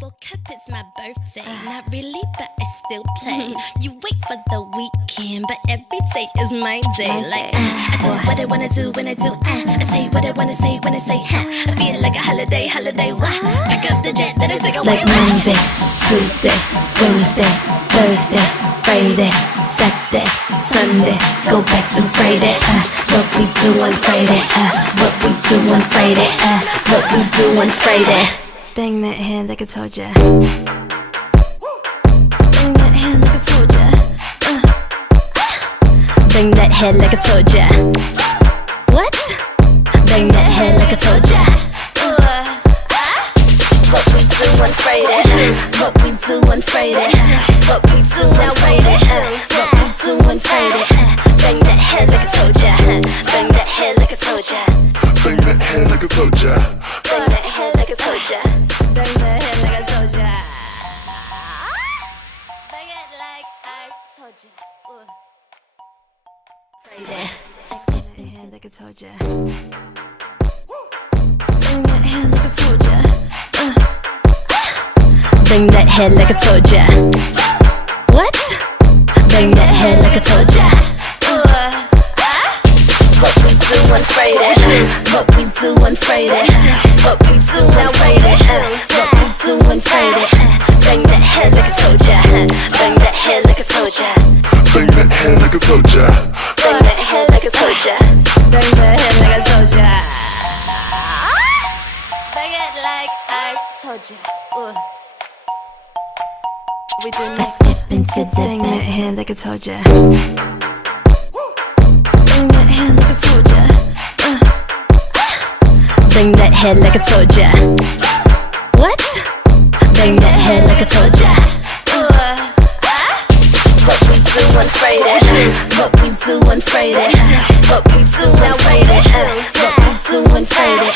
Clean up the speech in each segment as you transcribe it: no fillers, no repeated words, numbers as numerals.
woke up, it's my birthday. Not really, but I still play. You wait for the weekend, but every day is my day. Like, I do what I wanna do when I do. I say what I wanna say when I say. I feel like a holiday. Wah. Pick up the jet, then I take away. Like Monday, Tuesday, Wednesday, Thursday, Friday, Saturday, Sunday, go back to Friday. What we do on Friday. What we do on Friday. What we do on Friday. Bang that hand like I told ya. Bang that hand like I told ya. Bang that head like I told ya. What? Bang that head like I told ya. What we do on Friday. What we do on Friday. What we do on Friday. What we do on Friday. Bang that head like I told ya. Bang that head like I told ya. Bang that head like I told ya. Bang that head like I told ya. Bang that head like I told ya. Bang it like I told ya. Friday. Bang that head like I told ya. Bang that head like I told ya. Bang that head like I told ya. What? Bang that head like I told ya. What we do on Friday. What we do on Friday. What we do on Friday. What we do on Friday. Bang that head like I told ya. Bang that head like I told ya. Bang that head like I told ya. Bang that head like I told ya. Bang that head like I told ya. Bang it like I told ya. We do I next. step into the Bang that bang. head like I told ya. Bang that head like I told ya. Bang that head like I told ya. What? Bang that head like I told ya. What we do on Friday. What we do on Friday. What we do on Friday. What we do on Friday.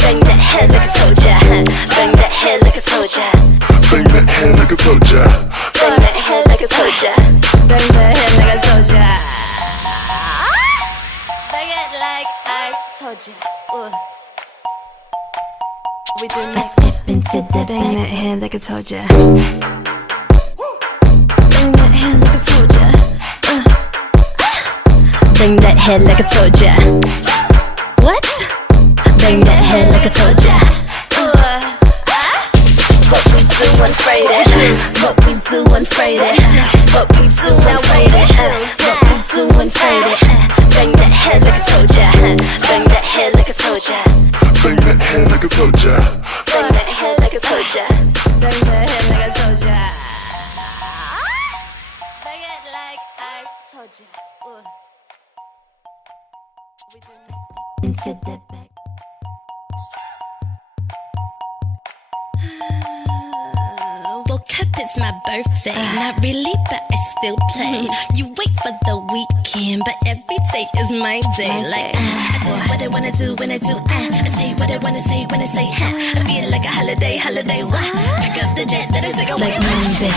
Bang that head like I told ya. Bang that head like I told ya. Bang that head like I told ya. Bang that head like I told ya. Bang that head like I told ya. Bang it like I told ya. We do I next. step into the Bang bang. that head like I told ya. Bang that head like I told ya. Bang that head like I told ya. What? Bang that head like I told ya. What we do on Friday. What we do on Friday. What we do on Friday. What we do on Friday. Bang that head like I told ya. Bang that head like I told ya. Bang that head like I told ya. Bang that head like I told ya. Bang that head like I told ya. Bang it like I told ya. We do next. Into the bang. Woke up, it's my birthday. Not really, but I still play. You wait for the weekend, but every day is my day. Like, I do what I wanna do when I do. I say what I wanna say when I say. I feel like a holiday. Wah. Pick up the jet, then I take away. Like Monday,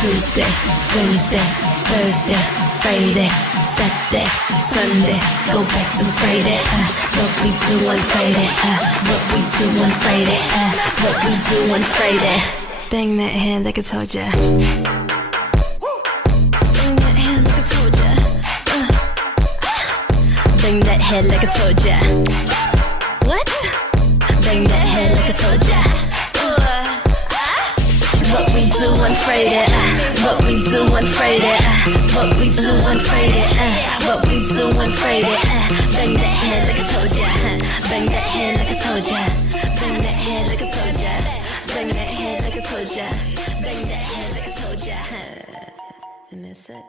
Tuesday, Wednesday, Thursday, Friday, Saturday, Sunday, go back to Friday. What we do on Friday. What we do on Friday. What we do on Friday. Bang that head like I told ya. Bang that head like I told ya. Bang that head like I told ya. What? Bang that head like I told ya. What we do on Friday. What we do on Friday. What we do on Friday. What we do on Friday. Bang that head like I told ya. Bang that head like I told ya. Bang that head like I told ya. Bang that head like I told ya. Bang that head like I told ya. And that's it.